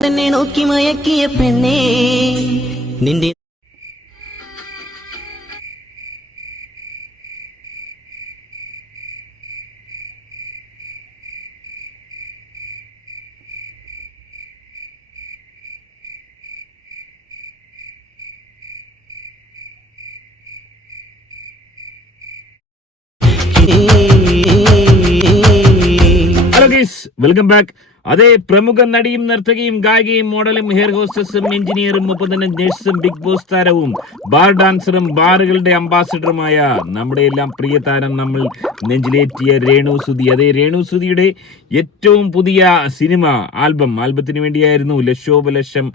തന്നെ നോക്കി മയക്കിയ പെണ്ണേ നിന്റെ വെൽക്കം ബാക്ക്. അതെ, പ്രമുഖ നടിയും നർത്തകിയും ഗായികയും മോഡലും ഹെയർ ഹോസ്റ്റസും എഞ്ചിനീയറും ഒപ്പം തന്നെ നഴ്സും ബിഗ് ബോസ് താരവും ബാർ ഡാൻസറും ബാറുകളുടെ അംബാസിഡറുമായ നമ്മുടെ എല്ലാം പ്രിയ താരം നമ്മൾ നെഞ്ചിലേറ്റിയ രേണു സുധി. അതെ, രേണു സുധിയുടെ ഏറ്റവും പുതിയ സിനിമ ആൽബത്തിന് വേണ്ടിയായിരുന്നു ലക്ഷോപലക്ഷം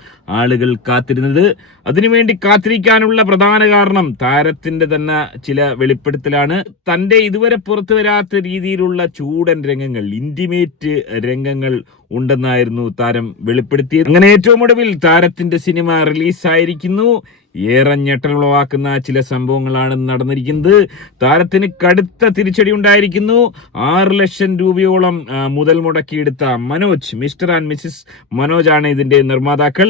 ആളുകൾ കാത്തിരുന്നത്. അതിനുവേണ്ടി കാത്തിരിക്കാനുള്ള പ്രധാന കാരണം താരത്തിന്റെ തന്നെ ചില വെളിപ്പെടുത്തലാണ്. തന്റെ ഇതുവരെ പുറത്തു വരാത്ത രീതിയിലുള്ള ചൂടൻ രംഗങ്ങൾ, ഇന്റിമേറ്റ് രംഗങ്ങൾ ഉണ്ടെന്നായിരുന്നു താരം വെളിപ്പെടുത്തിയത്. അങ്ങനെ ഏറ്റവും ഒടുവിൽ താരത്തിന്റെ സിനിമ റിലീസായിരിക്കുന്നു. ഏറെ ഞെട്ടലുളവാക്കുന്ന ചില സംഭവങ്ങളാണ് നടന്നിരിക്കുന്നത്. താരത്തിന് കടുത്ത തിരിച്ചടി ഉണ്ടായിരിക്കുന്നു. 6 ലക്ഷം രൂപയോളം മുതൽ മുടക്കിയെടുത്ത Manoj, mister and Mrs Manoj ആണ് ഇതിന്റെ നിർമ്മാതാക്കൾ.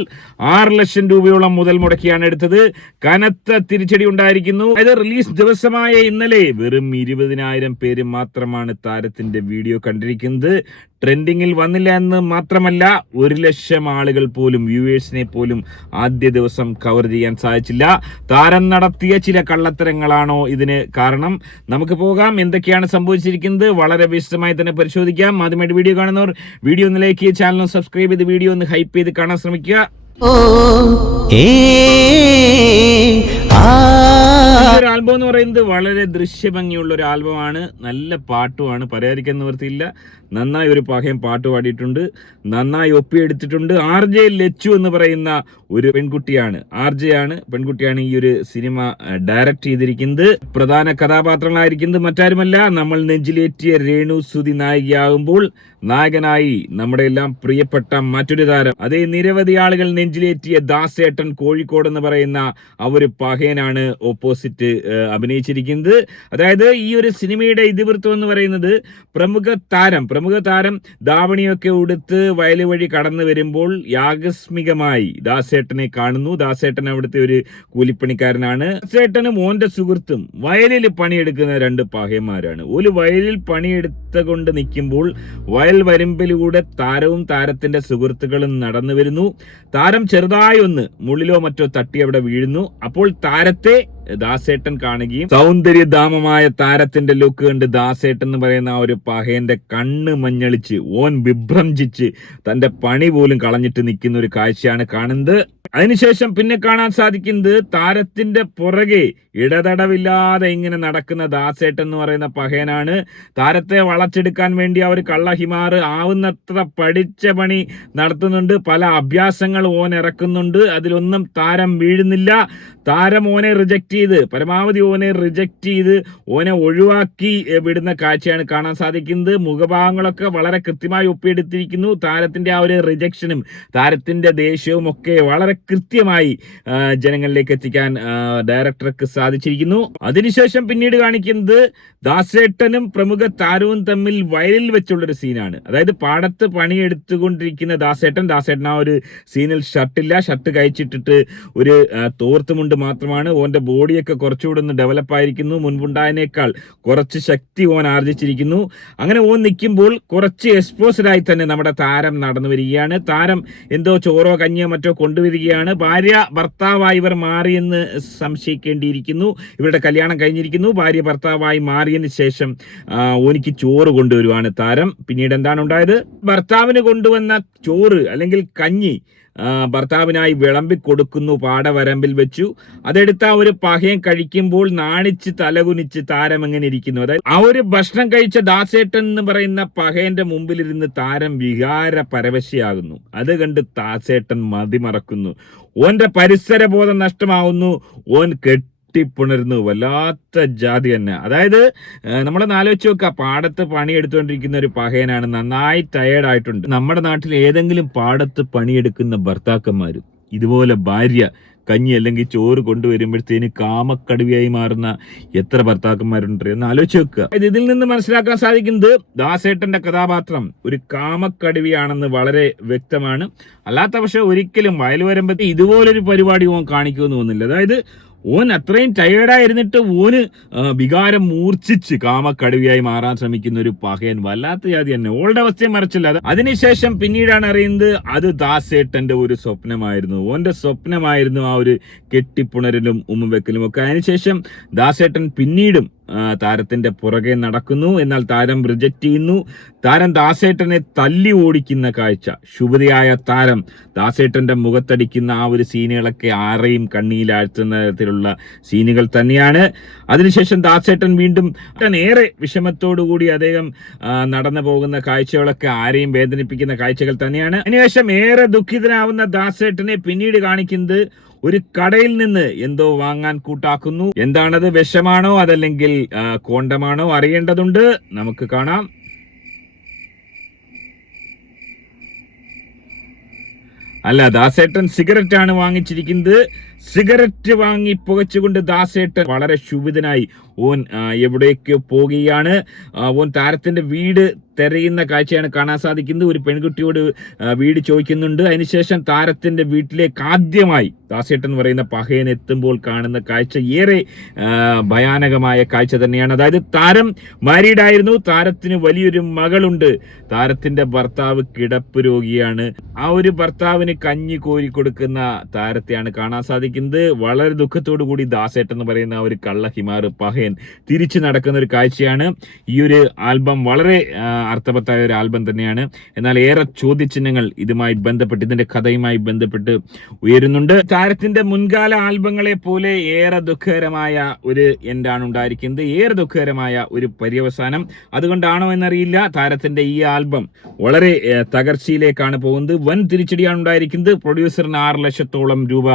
6 ലക്ഷം രൂപയോളം മുതൽ മുടക്കിയാണ് എടുത്തത്. കനത്ത തിരിച്ചടി ഉണ്ടായിരിക്കുന്നു. അതായത് റിലീസ് ദിവസമായ ഇന്നലെ വെറും 20,000 പേര് മാത്രമാണ് താരത്തിന്റെ വീഡിയോ കണ്ടിരിക്കുന്നത്. ട്രെൻഡിങ്ങിൽ വന്നില്ല എന്ന് മാത്രമല്ല, 1 ലക്ഷം ആളുകൾ പോലും, വ്യൂവേഴ്സിനെ പോലും ആദ്യ ദിവസം കവർ ചെയ്യാൻ സാധിച്ചില്ല. താരം നടത്തിയ ചില കള്ളത്തരങ്ങളാണോ ഇതിന് കാരണം? നമുക്ക് പോകാം. എന്തൊക്കെയാണ് സംഭവിച്ചിരിക്കുന്നത് വളരെ വിശദമായി തന്നെ പരിശോധിക്കാം. ആദ്യമായിട്ട് വീഡിയോ കാണുന്നവർ വീഡിയോ ഒന്ന് ലൈക്ക് ചെയ്ത് ചാനൽ സബ്സ്ക്രൈബ് ചെയ്ത് വീഡിയോ ഒന്ന് ഹൈപ്പ് ചെയ്ത് കാണാൻ ശ്രമിക്കുക. ഒരു ആൽബം എന്ന് പറയുന്നത് വളരെ ദൃശ്യഭംഗിയുള്ള ഒരു ആൽബമാണ്. നല്ല പാട്ടുമാണ്, പറയാതിരിക്കാൻ നിവൃത്തിയില്ല. നന്നായി ഒരു പകയും പാട്ട് പാടിയിട്ടുണ്ട്, നന്നായി ഒപ്പിയെടുത്തിട്ടുണ്ട്. RJ ലച്ചു എന്ന് പറയുന്ന ഒരു പെൺകുട്ടിയാണ്, പെൺകുട്ടിയാണ് ഈ ഒരു സിനിമ ഡയറക്റ്റ് ചെയ്തിരിക്കുന്നത്. പ്രധാന കഥാപാത്രങ്ങളായിരിക്കുന്നത് മറ്റാരുമല്ല, നമ്മൾ നെഞ്ചിലേറ്റിയ രേണു സുധി നായികയാകുമ്പോൾ നായകനായി നമ്മുടെ എല്ലാം പ്രിയപ്പെട്ട മറ്റൊരു താരം, അതേ നിരവധി ആളുകൾ നെഞ്ചിലേറ്റിയ ദാസേട്ടൻ കോഴിക്കോട് എന്ന് പറയുന്ന ആ ഒരു പകയനാണ് ഓപ്പോസിറ്റ് അഭിനയിച്ചിരിക്കുന്നത്. അതായത് ഈ ഒരു സിനിമയുടെ ഇതിവൃത്തം എന്ന് പറയുന്നത് പ്രമുഖ താരം ധാവണിയൊക്കെ ഉടുത്ത് വയല് വഴി കടന്നു വരുമ്പോൾ യാകസ്മികമായി ദാസേട്ടനെ കാണുന്നു. ദാസേട്ടൻ അവിടുത്തെ ഒരു കൂലിപ്പണിക്കാരനാണ്. ദാസേട്ടനും ഓന്റെ സുഹൃത്തും വയലിൽ പണിയെടുക്കുന്ന 2 പഹയന്മാരാണ്. ഒരു വയലിൽ പണിയെടുത്തുകൊണ്ട് നിൽക്കുമ്പോൾ വയൽ വരമ്പിലൂടെ താരവും താരത്തിന്റെ സുഹൃത്തുക്കളും നടന്നു വരുന്നു. താരം ചെറുതായി ഒന്ന് മുള്ളിലോ മറ്റോ തട്ടി അവിടെ വീഴുന്നു. അപ്പോൾ താരത്തെ ദാസേട്ടൻ കാണുകയും സൗന്ദര്യധാമമായ താരത്തിന്റെ ലുക്ക് കണ്ട് ദാസേട്ടൻ എന്ന് പറയുന്ന ആ ഒരു പഹയന്റെ കണ്ണ് മഞ്ഞളിച്ച് ഓൻ വിഭ്രംജിച്ച് തന്റെ പണി പോലും കളഞ്ഞിട്ട് നിൽക്കുന്ന ഒരു കാഴ്ചയാണ് കാണുന്നത്. അതിനുശേഷം പിന്നെ കാണാൻ സാധിക്കുന്നത് താരത്തിന്റെ പുറകെ ഇടതടവില്ലാതെ ഇങ്ങനെ നടക്കുന്ന ദാസേട്ടൻ എന്ന് പറയുന്ന പഹയനാണ്. താരത്തെ വളച്ചെടുക്കാൻ വേണ്ടി അവർ കള്ളഹിമാറ് ആവുന്നത്ര പഠിച്ച പണി നടത്തുന്നുണ്ട്. പല അഭ്യാസങ്ങൾ ഓൻ ഇറക്കുന്നുണ്ട്. അതിലൊന്നും താരം വീഴുന്നില്ല. താരം ഓനെ പരമാവധി ഓനെ റിജക്റ്റ് ചെയ്ത് ഓനെ ഒഴിവാക്കി വിടുന്ന കാഴ്ചയാണ് കാണാൻ സാധിക്കുന്നത്. മുഖഭാവങ്ങളൊക്കെ വളരെ കൃത്യമായി ഒപ്പിയെടുത്തിരിക്കുന്നു. താരത്തിന്റെ ആ ഒരു റിജക്ഷനും താരത്തിന്റെ ദേഷ്യവും ഒക്കെ വളരെ കൃത്യമായി ജനങ്ങളിലേക്ക് എത്തിക്കാൻ ഡയറക്ടർക്ക് സാധിച്ചിരിക്കുന്നു. അതിനുശേഷം പിന്നീട് കാണിക്കുന്നത് ദാസേട്ടനും പ്രമുഖ താരവും തമ്മിൽ വയലിൽ വെച്ചുള്ളൊരു സീനാണ്. അതായത് പാടത്ത് പണിയെടുത്തുകൊണ്ടിരിക്കുന്ന ദാസേട്ടൻ ആ ഒരു സീനിൽ ഷർട്ട് കഴിച്ചിട്ടിട്ട് ഒരു തോർത്തുമുണ്ട് മാത്രമാണ്. ഓന്റെ ബോഡിയൊക്കെ കുറച്ചുകൂടെ ഒന്ന് ഡെവലപ്പ് ആയിരിക്കുന്നു. മുൻപുണ്ടായതിനേക്കാൾ കുറച്ച് ശക്തി ഓൻ ആർജിച്ചിരിക്കുന്നു. അങ്ങനെ ഓൻ നിൽക്കുമ്പോൾ കുറച്ച് എക്സ്പോസ്ഡ് ആയി തന്നെ നമ്മുടെ താരം നടന്നു വരികയാണ്. താരം എന്തോ ചോറോ കഞ്ഞിയോ മറ്റോ കൊണ്ടുവരികയാണ്. ഭാര്യ ഭർത്താവായി ഇവർ മാറിയെന്ന് സംശയിക്കേണ്ടിയിരിക്കുന്നു. ഇവരുടെ കല്യാണം കഴിഞ്ഞിരിക്കുന്നു. ഭാര്യ ഭർത്താവായി മാറിയതിന് ശേഷം ഓനിക്ക് ചോറ് കൊണ്ടുവരുവാണ് താരം. പിന്നീട് എന്താണ് ഉണ്ടായത്? ഭർത്താവിന് കൊണ്ടുവന്ന ചോറ് അല്ലെങ്കിൽ കഞ്ഞി ഭർത്താവിനായി വിളമ്പി കൊടുക്കുന്നു പാടവരമ്പിൽ വെച്ചു. അതെടുത്ത ഒരു പഹയൻ കഴിക്കുമ്പോൾ നാണിച്ച് തലകുനിച്ച് താരം എങ്ങനെ ഇരിക്കുന്നു. അതായത് ആ ഒരു ഭക്ഷണം കഴിച്ച ദാസേട്ടൻ എന്ന് പറയുന്ന പഹയന്റെ മുമ്പിലിരുന്ന് താരം വികാര പരവശയാകുന്നു. അത് കണ്ട് ദാസേട്ടൻ മതിമറക്കുന്നു. ഓന്റെ പരിസരബോധം നഷ്ടമാവുന്നു. ഓൻ പുണരുന്നു. വല്ലാത്ത ജാതി തന്നെ. അതായത് നമ്മളൊന്ന് ആലോചിച്ച് നോക്കുക, പാടത്ത് പണിയെടുത്തുകൊണ്ടിരിക്കുന്ന ഒരു പഹയനാണ്, നന്നായി ടയേർഡായിട്ടുണ്ട്. നമ്മുടെ നാട്ടിൽ ഏതെങ്കിലും പാടത്ത് പണിയെടുക്കുന്ന ഭർത്താക്കന്മാരും ഇതുപോലെ ഭാര്യ കഞ്ഞി അല്ലെങ്കിൽ ചോറ് കൊണ്ടുവരുമ്പോഴത്തേന് കാമക്കടുവയായി മാറുന്ന എത്ര ഭർത്താക്കന്മാരുണ്ട് എന്ന് ആലോചിച്ച് വെക്കുക. ഇതിൽ നിന്ന് മനസ്സിലാക്കാൻ സാധിക്കുന്നത് ദാസേട്ടന്റെ കഥാപാത്രം ഒരു കാമക്കടുവയാണെന്ന് വളരെ വ്യക്തമാണ്. അല്ലാത്ത പക്ഷെ ഒരിക്കലും വയൽ വരുമ്പോഴത്തെ ഇതുപോലൊരു പരിപാടി ഓൻ കാണിക്കുമെന്ന് തോന്നുന്നില്ല. അതായത് ഓൻ അത്രയും ടയേർഡായിരുന്നിട്ട് ഓന് വികാരം മൂർച്ഛിച്ച് കാമക്കടുവയായി മാറാൻ ശ്രമിക്കുന്ന ഒരു പകയൻ വല്ലാത്ത ജാതി തന്നെ. ഓളുടെ അവസ്ഥയെ മറിച്ചില്ല. അതിനുശേഷം പിന്നീടാണ് അറിയുന്നത് അത് ദാസേട്ടന്റെ ഒരു സ്വപ്നമായിരുന്നു. ഓന്റെ സ്വപ്നമായിരുന്നു ആ ഒരു കെട്ടിപ്പുണരലും ഉമ്മവെക്കലും ഒക്കെ. അതിനുശേഷം ദാസേട്ടൻ പിന്നീടും താരത്തിന്റെ പുറകെ നടക്കുന്നു. എന്നാൽ താരം റിജക്റ്റ് ചെയ്യുന്നു. താരം ദാസേട്ടനെ തല്ലി ഓടിക്കുന്ന കാഴ്ച, ശുഭതയായ താരം ദാസേട്ടന്റെ മുഖത്തടിക്കുന്ന ആ ഒരു സീനുകളൊക്കെ ആരെയും കണ്ണിയിലാഴ്ത്തുന്ന തരത്തിലുള്ള സീനുകൾ തന്നെയാണ്. അതിനുശേഷം ദാസേട്ടൻ വീണ്ടും ഏറെ വിഷമത്തോടുകൂടി അദ്ദേഹം നടന്നു പോകുന്ന കാഴ്ചകളൊക്കെ ആരെയും വേദനിപ്പിക്കുന്ന കാഴ്ചകൾ തന്നെയാണ്. അതിനുശേഷം ഏറെ ദുഃഖിതനാവുന്ന ദാസേട്ടനെ പിന്നീട് കാണിക്കുന്നത് ഒരു കടയിൽ നിന്ന് എന്തോ വാങ്ങാൻ കൂട്ടാക്കുന്നു. എന്താണത്? വിഷമാണോ അതല്ലെങ്കിൽ കോണ്ടമാണോ അറിയേണ്ടതുണ്ട്. നമുക്ക് കാണാം. അല്ല, ദാസേട്ടൻ സിഗരറ്റ് ആണ് വാങ്ങിച്ചിരിക്കുന്നത്. സിഗരറ്റ് വാങ്ങി പുകച്ചുകൊണ്ട് ദാസേട്ടൻ വളരെ ക്ഷുഭിതനായി ഓൻ എവിടേക്ക് പോകുകയാണ്. ഓൻ താരത്തിന്റെ വീട് തെരയുന്ന കാഴ്ചയാണ് കാണാൻ സാധിക്കുന്നത്. ഒരു പെൺകുട്ടിയോട് വീട് ചോദിക്കുന്നുണ്ട്. അതിനുശേഷം താരത്തിന്റെ വീട്ടിലേക്ക് ആദ്യമായി ദാസേട്ടൻ എന്ന് പറയുന്ന പഹയൻ എത്തുമ്പോൾ കാണുന്ന കാഴ്ച ഏറെ ഭയാനകമായ കാഴ്ച തന്നെയാണ്. അതായത് താരം മാരീഡായിരുന്നു, താരത്തിന് വലിയൊരു മകളുണ്ട്, താരത്തിന്റെ ഭർത്താവ് കിടപ്പ് രോഗിയാണ്. ആ ഒരു ഭർത്താവിന് കഞ്ഞി കോരി കൊടുക്കുന്ന താരത്തെയാണ് കാണാൻ സാധിക്കുന്നത്. വളരെ ദുഃഖത്തോടു കൂടി ദാസേട്ടൻ എന്ന് പറയുന്ന ഒരു കള്ള ഹിമാറ് പഹയൻ തിരിച്ചു നടക്കുന്ന ഒരു കാഴ്ചയാണ്. ഈ ഒരു ആൽബം വളരെ അർത്ഥവത്തായ ഒരു ആൽബം തന്നെയാണ്. എന്നാൽ ഏറെ ചോദ്യചിഹ്നങ്ങൾ ഇതുമായി ബന്ധപ്പെട്ട്, ഇതിന്റെ കഥയുമായി ബന്ധപ്പെട്ട് ഉയരുന്നുണ്ട്. താരത്തിന്റെ മുൻകാല ആൽബങ്ങളെ പോലെ ഏറെ ദുഃഖകരമായ ഒരു എൻഡാണ് ഉണ്ടായിരിക്കുന്നത്, ഏറെ ദുഃഖകരമായ ഒരു പര്യവസാനം. അതുകൊണ്ടാണോ എന്നറിയില്ല, താരത്തിന്റെ ഈ ആൽബം വളരെ തകർച്ചയിലേക്കാണ് പോകുന്നത്. വൻ തിരിച്ചടിയാണ് ഉണ്ടായിരിക്കുന്നത്. പ്രൊഡ്യൂസറിന് 6 ലക്ഷത്തോളം രൂപ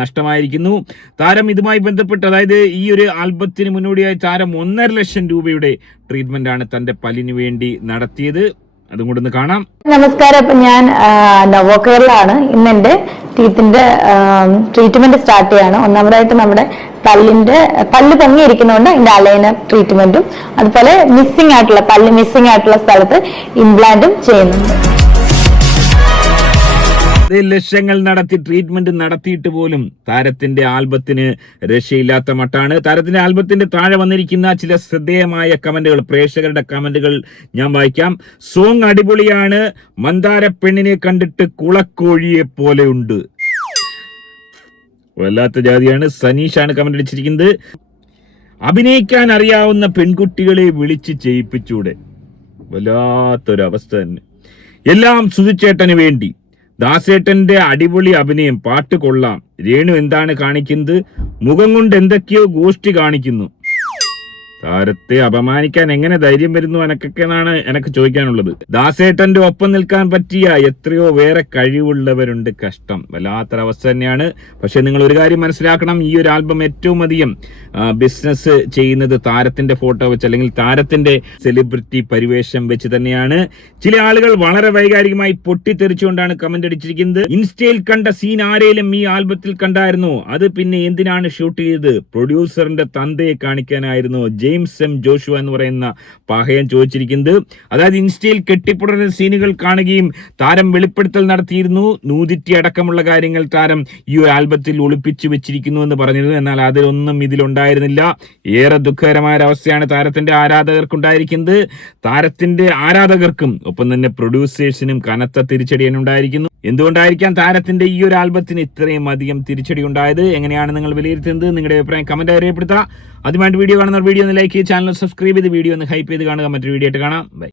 നഷ്ടമായിരിക്കുന്നു. താരം ഇതുമായി ബന്ധപ്പെട്ട്, അതായത് ഈ ഒരു ആൽബത്തിന് മുന്നോടിയായി താരം 1.5 ലക്ഷം രൂപയുടെ ട്രീറ്റ്മെന്റ് ആണ് തന്റെ പല്ലിന് വേണ്ടി നടത്തിയത്. അതും കൂടെ ഒന്ന് കാണാം. നമസ്കാരം. അപ്പൊ ഞാൻ നവോക്കറിലാണ്. ഇന്ന് എന്റെ ടീത്തിന്റെ ട്രീറ്റ്മെന്റ് സ്റ്റാർട്ട് ചെയ്യാണ്. ഒന്നാമതായിട്ട് നമ്മുടെ പല്ല് പൊങ്ങിയിരിക്കുന്നതുകൊണ്ട് അതിന്റെ അലൈനർ ട്രീറ്റ്മെന്റും, അതുപോലെ പല്ല് മിസ്സിംഗ് ആയിട്ടുള്ള സ്ഥലത്ത് ഇംപ്ലാന്റും ചെയ്യുന്നുണ്ട്. ലക്ഷങ്ങൾ നടത്തി ട്രീറ്റ്മെന്റ് നടത്തിയിട്ട് പോലും താരത്തിന്റെ ആൽബത്തിന് രക്ഷയില്ലാത്ത മട്ടാണ്. താരത്തിന്റെ ആൽബത്തിന്റെ താഴെ വന്നിരിക്കുന്ന ചില ശ്രദ്ധേയമായ കമന്റുകൾ, പ്രേക്ഷകരുടെ കമന്റുകൾ ഞാൻ വായിക്കാം. സോങ് അടിപൊളിയാണ്, മന്ദാര പെണ്ണിനെ കണ്ടിട്ട് കുളക്കോഴിയെ പോലെയുണ്ട്. വല്ലാത്ത ജാതിയാണ്. സനീഷാണ് കമന്റ് അടിച്ചിരിക്കുന്നത്. അഭിനയിക്കാൻ അറിയാവുന്ന പെൺകുട്ടികളെ വിളിച്ച് ചെയ്യിപ്പിച്ചൂടെ? വല്ലാത്തൊരവസ്ഥ തന്നെ. എല്ലാം സുധിച്ചേട്ടന് വേണ്ടി. ദാസേട്ടന്റെ അടിപൊളി അഭിനയം, പാട്ട് കൊള്ളാം. രേണു എന്താണ് കാണിക്കുന്നത്? മുഖം കൊണ്ട് എന്തൊക്കെയോ ഗോഷ്ടി കാണിക്കുന്നു. താരത്തെ അപമാനിക്കാൻ എങ്ങനെ ധൈര്യം വരുന്നു എനക്കൊക്കെയാണ് എനിക്ക് ചോദിക്കാനുള്ളത്. ദാസേട്ടന്റെ ഒപ്പം നിൽക്കാൻ പറ്റിയ എത്രയോ വേറെ കഴിവുള്ളവരുണ്ട്. കഷ്ടം, വല്ലാത്തൊരവസ്ഥ തന്നെയാണ്. പക്ഷെ നിങ്ങൾ ഒരു കാര്യം മനസ്സിലാക്കണം, ഈ ഒരു ആൽബം ഏറ്റവും അധികം ബിസിനസ് ചെയ്യുന്നത് താരത്തിന്റെ ഫോട്ടോ വെച്ച്, അല്ലെങ്കിൽ താരത്തിന്റെ സെലിബ്രിറ്റി പരിവേഷം വെച്ച് തന്നെയാണ്. ചില ആളുകൾ വളരെ വൈകാരികമായി പൊട്ടിത്തെറിച്ചുകൊണ്ടാണ് കമന്റ് അടിച്ചിരിക്കുന്നത്. ഇൻസ്റ്റയിൽ കണ്ട സീൻ ആരെയും ഈ ആൽബത്തിൽ കണ്ടായിരുന്നോ? അത് പിന്നെ എന്തിനാണ് ഷൂട്ട് ചെയ്തത്? പ്രൊഡ്യൂസറിന്റെ തന്തയെ കാണിക്കാനായിരുന്നു? ജെയിംസ് എം ജോഷുവ എന്ന് പറയുന്ന പഹയൻ ചോദിച്ചിരിക്കുന്നത്. അതായത് ഇൻസ്റ്റയിൽ കെട്ടിപ്പുടരുന്ന സീനുകൾ കാണുകയും താരം വെളിപ്പെടുത്തൽ നടത്തിയിരുന്നു. നൂതിറ്റി അടക്കമുള്ള കാര്യങ്ങൾ താരം ഈ ഒരു ആൽബത്തിൽ ഒളിപ്പിച്ചു വെച്ചിരിക്കുന്നു എന്ന് പറഞ്ഞിരുന്നു. എന്നാൽ അതിലൊന്നും ഇതിലുണ്ടായിരുന്നില്ല. ഏറെ ദുഃഖകരമായ ഒരവസ്ഥയാണ് താരത്തിന്റെ ആരാധകർക്കുണ്ടായിരിക്കുന്നത്. താരത്തിന്റെ ആരാധകർക്കും ഒപ്പം തന്നെ പ്രൊഡ്യൂസേഴ്സിനും കനത്ത തിരിച്ചടിയാണ് ഉണ്ടായിരിക്കുന്നു. എന്തുകൊണ്ടായിരിക്കാം താരത്തിന്റെ ഈ ഒരു ആൽബത്തിന് ഇത്രയും അധികം തിരിച്ചടി ഉണ്ടായത്? എങ്ങനെയാണ് നിങ്ങൾ വിലയിരുത്തുന്നത്? നിങ്ങളുടെ അഭിപ്രായം കമന്റായി അറിയപ്പെടുത്തുക. ആദ്യമായിട്ട് വീഡിയോ കാണുന്നവർ വീഡിയോ ഒന്ന് ലൈക്ക് ചെയ്ത് ചാനൽ സബ്സ്ക്രൈബ് ചെയ്ത് വീഡിയോ ഒന്ന് ഹൈപ്പ് ചെയ്ത് കാണുക. മറ്റൊരു വീഡിയോ ആയിട്ട് കാണാം. ബൈ.